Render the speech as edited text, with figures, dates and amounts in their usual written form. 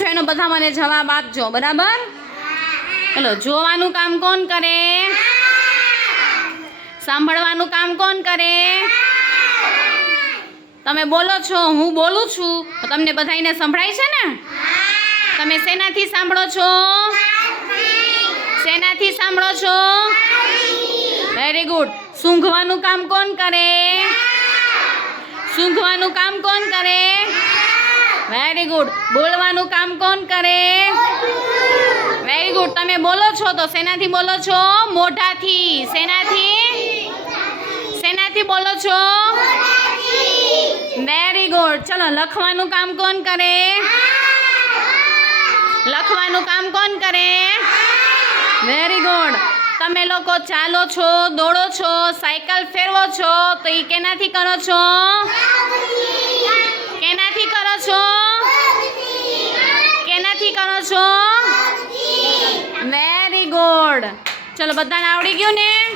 છો એનો બધા મને જવાબ આપજો, બરાબર? ચલો, જોવાનું કામ કોણ કરે? સાંભળવાનું કામ કોણ કરે? તમે બોલો છો, હું બોલું છું તો તમને બધાને સંભળાય છે ને? તમે શેનાથી સાંભળો છો? શેનાથી સાંભળો છો? Very good. સૂંઘવાનું કામ કોણ કરે? સૂંઘવાનું કામ કોણ કરે? Very good. બોલવાનું કામ કોણ કરે? Very good. તમે બોલો છો તો શેનાથી બોલો છો? મોઢાથી. શેનાથી? શેનાથી બોલો છો? Very good. ચલો, લખવાનું કામ કોણ કરે? લખવાનું કામ કોણ કરે? Very good. તમે લોકો ચાલો છો, દોડો છો, સાયકલ ફેરવો છો તો એ કેનાથી કરો છો? કેનાથી કરો છો? કેનાથી કરો છો? Very good. ચલો, બધાને આવડી ગયું ને?